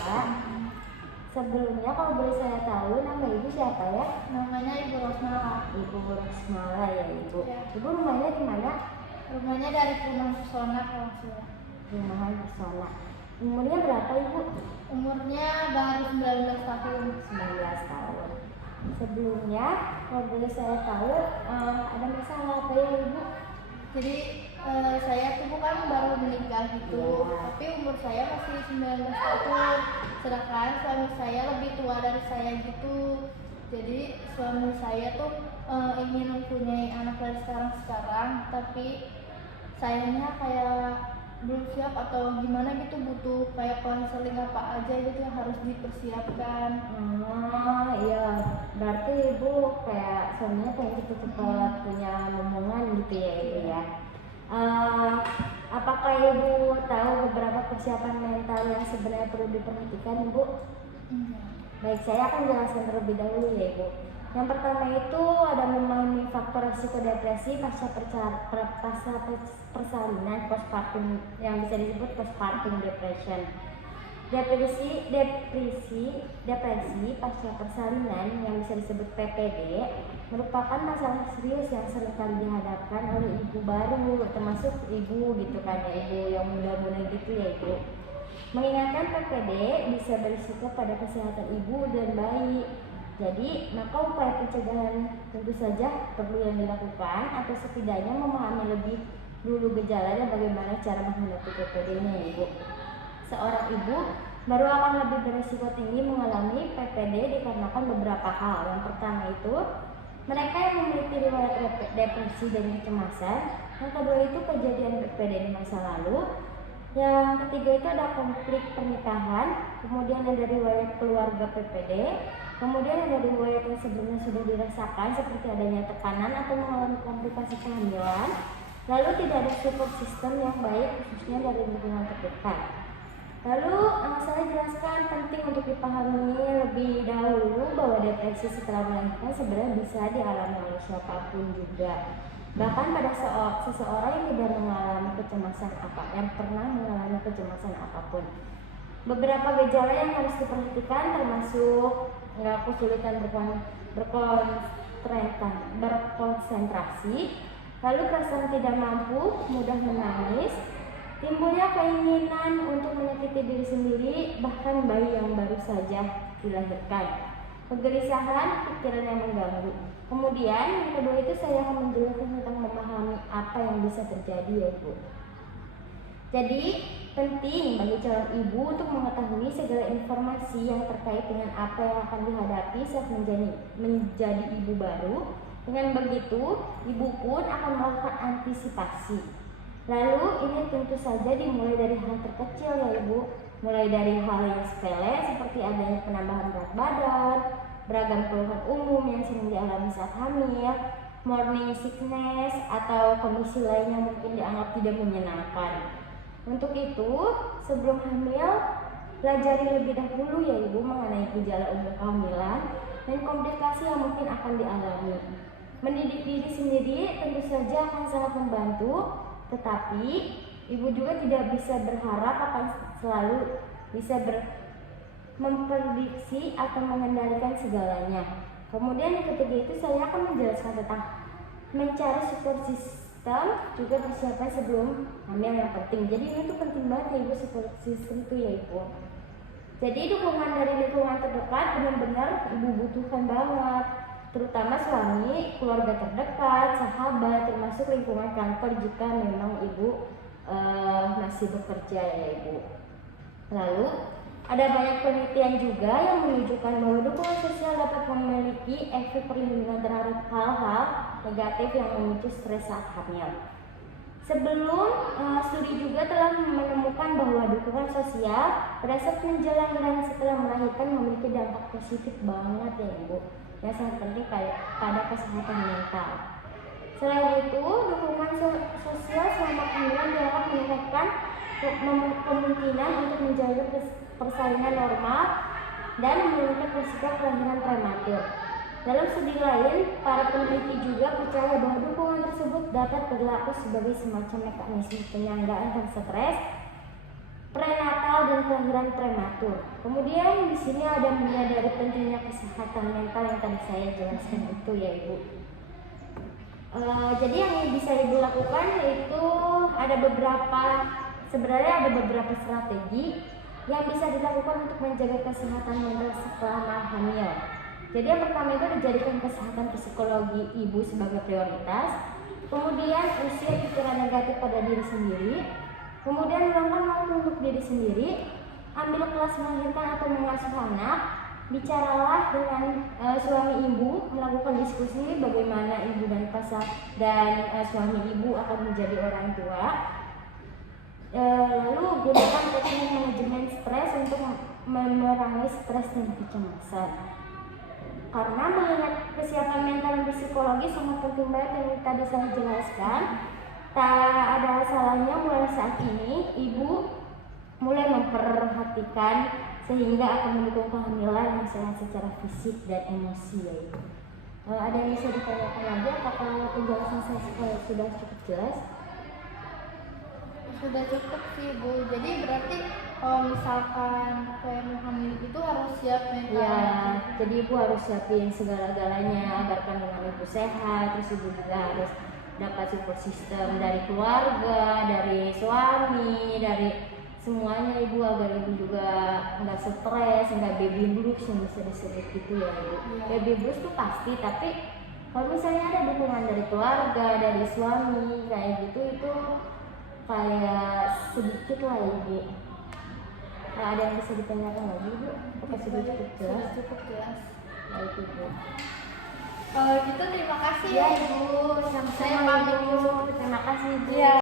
Kak. Sebelumnya kalau boleh saya tahu nama ibu siapa ya? Namanya Ibu Rosmala. Ibu Rosmala ya ibu. Ya. Ibu rumahnya di mana? Rumahnya dari Perumahan Pesona kalau nggak salah. Rumahan Pesona. Umurnya berapa ibu? Umurnya baru 19 tahun. 19 tahun. Sebelumnya kalau boleh saya tahu ada masalah apa ya ibu? Jadi saya tuh bukan baru menikah gitu, Ya. tapi umur saya masih 19 tahun. Sedangkan suami saya lebih tua dari saya gitu. Jadi suami saya tuh ingin mempunyai anak dari sekarang, tapi sayangnya kayak belum siap atau gimana gitu, butuh kayak konseling apa aja gitu yang harus dipersiapkan. Iya, berarti ibu kayak suaminya pengen cepet-cepet punya momongan gitu ya ibu ya. Apakah ibu tahu beberapa persiapan mental yang sebenarnya perlu diperhatikan ibu? Baik, saya akan jelaskan terlebih dahulu ya ibu. Yang pertama itu ada memahami faktor risiko depresi pasca persalinan postpartum yang bisa disebut postpartum depression. Depresi pasca persalinan yang bisa disebut PPD merupakan masalah serius yang seringkali dihadapkan oleh ibu baru, termasuk ibu gitu kan ya, ibu yang muda-muda gitu ya ibu. Mengingatkan PPD bisa berisiko pada kesehatan ibu dan bayi. Jadi, maka upaya pencegahan tentu saja perlu yang dilakukan atau setidaknya memahami lebih dulu gejala dan bagaimana cara menghadapi PPD-nya ya ibu. Seorang ibu baru akan lebih berisiko tinggi mengalami PPD dikarenakan beberapa hal. Yang pertama itu mereka yang memiliki riwayat depresi dan kecemasan. Yang kedua itu kejadian PPD di masa lalu. Yang ketiga itu ada konflik pernikahan. Kemudian ada riwayat keluarga PPD. Kemudian ada riwayat yang sebelumnya sudah dirasakan seperti adanya tekanan atau mengalami komplikasi kehamilan. Lalu tidak ada support system yang baik khususnya dari lingkungan terdekat. Lalu saya jelaskan penting untuk dipahami lebih dahulu bahwa depresi setelah melahirkan sebenarnya bisa dialami oleh siapapun juga. Bahkan pada seseorang yang tidak mengalami kecemasan yang pernah mengalami kecemasan apapun. Beberapa gejala yang harus diperhatikan termasuk kesulitan berkonsentrasi, lalu perasaan tidak mampu, mudah menangis, timbulnya keinginan untuk menyakiti diri sendiri, bahkan bayi yang baru saja dilahirkan, kegelisahan, pikiran yang mengganggu. Kemudian yang kedua itu saya akan menjelaskan tentang memahami apa yang bisa terjadi ya ibu. Jadi penting bagi calon ibu untuk mengetahui segala informasi yang terkait dengan apa yang akan dihadapi saat menjadi ibu baru. Dengan begitu, ibu pun akan melakukan antisipasi. Lalu ini tentu saja dimulai dari hal terkecil ya ibu, mulai dari hal yang sepele seperti adanya penambahan berat badan, beragam keluhan umum yang sering dialami saat hamil, morning sickness, atau kondisi lain yang mungkin dianggap tidak menyenangkan. Untuk itu, sebelum hamil, pelajari lebih dahulu ya ibu mengenai gejala umum kehamilan dan komplikasi yang mungkin akan dialami. Mendidik diri sendiri tentu saja akan sangat membantu, tetapi ibu juga tidak bisa berharap akan selalu bisa memprediksi atau mengendalikan segalanya. Kemudian yang ketiga itu saya akan menjelaskan tentang mencari support system, juga persiapan sebelum hamil yang penting. Jadi ini tuh penting banget ya ibu, support system itu ya ibu. Jadi dukungan dari lingkungan terdekat benar-benar ibu butuhkan banget, terutama suami, keluarga terdekat, sahabat, termasuk lingkungan kantor jika memang ibu masih bekerja ya ibu. Lalu ada banyak penelitian juga yang menunjukkan bahwa dukungan sosial dapat memiliki efek perlindungan terhadap hal-hal negatif yang memicu stres saat hamil. Sebelum studi juga telah menemukan bahwa dukungan sosial pada saat menjelang dan setelah melahirkan memiliki dampak positif banget ya ibu, yang sangat penting pada kesehatan mental. Selain itu, dukungan sosial selama kehamilan dapat meningkatkan kemungkinan untuk menjaga persalinan normal dan menurunkan risiko kelahiran prematur. Dalam studi lain, para peneliti juga percaya bahwa dukungan tersebut dapat berlaku sebagai semacam mekanisme penyanggaan dan stres prenatal dan dan kelahiran prematur. Kemudian di sini ada menyadari pentingnya kesehatan mental yang tadi saya jelaskan itu ya Ibu. Jadi yang bisa Ibu lakukan yaitu sebenarnya ada beberapa strategi yang bisa dilakukan untuk menjaga kesehatan mental setelah hamil. Jadi yang pertama itu dijadikan kesehatan psikologi ibu sebagai prioritas, kemudian usir pikiran negatif pada diri sendiri, kemudian luangkan waktu untuk diri sendiri, ambil kelas melahirkan atau mengasuh anak, bicaralah dengan suami ibu, melakukan diskusi bagaimana ibu dan suami ibu akan menjadi orang tua. Lalu gunakan teknik manajemen stres untuk memerangi stres dan kecemasan. Karena mengingat kesiapan mental dan psikologi sangat penting banget yang tadi saya jelaskan, tak ada salahnya mulai saat ini ibu mulai memperhatikan sehingga akan mendukung kehamilan yang sehat secara fisik dan emosi ya Ibu. Ada yang bisa ditanyakan lagi? Apakah penjelasan saya sudah cukup jelas? Sudah cukup sih Bu. Jadi berarti kalau misalkan kayak mau hamil itu harus siap mental. Ya, jadi ibu harus siapin segala-galanya agar kandungan ibu sehat. Terus ibu juga harus dapat support system dari keluarga, dari suami, dari semuanya ibu, agar ibu juga nggak stres, nggak baby blues yang bisa disebut gitu ya Ibu. Baby blues tuh pasti, tapi kalau misalnya ada dukungan dari keluarga, dari suami kayak gitu, itu kayak sedikit lah Ibu. Ada yang bisa ditanyakan lagi Bu? Apa sudah cukup jelas? Sudah cukup jelas. Baik Ibu. Kalau gitu terima kasih Ya ya. Ibu, Saya sama-sama pamit Ibu. dulu. Terima kasih Ibu. Iya.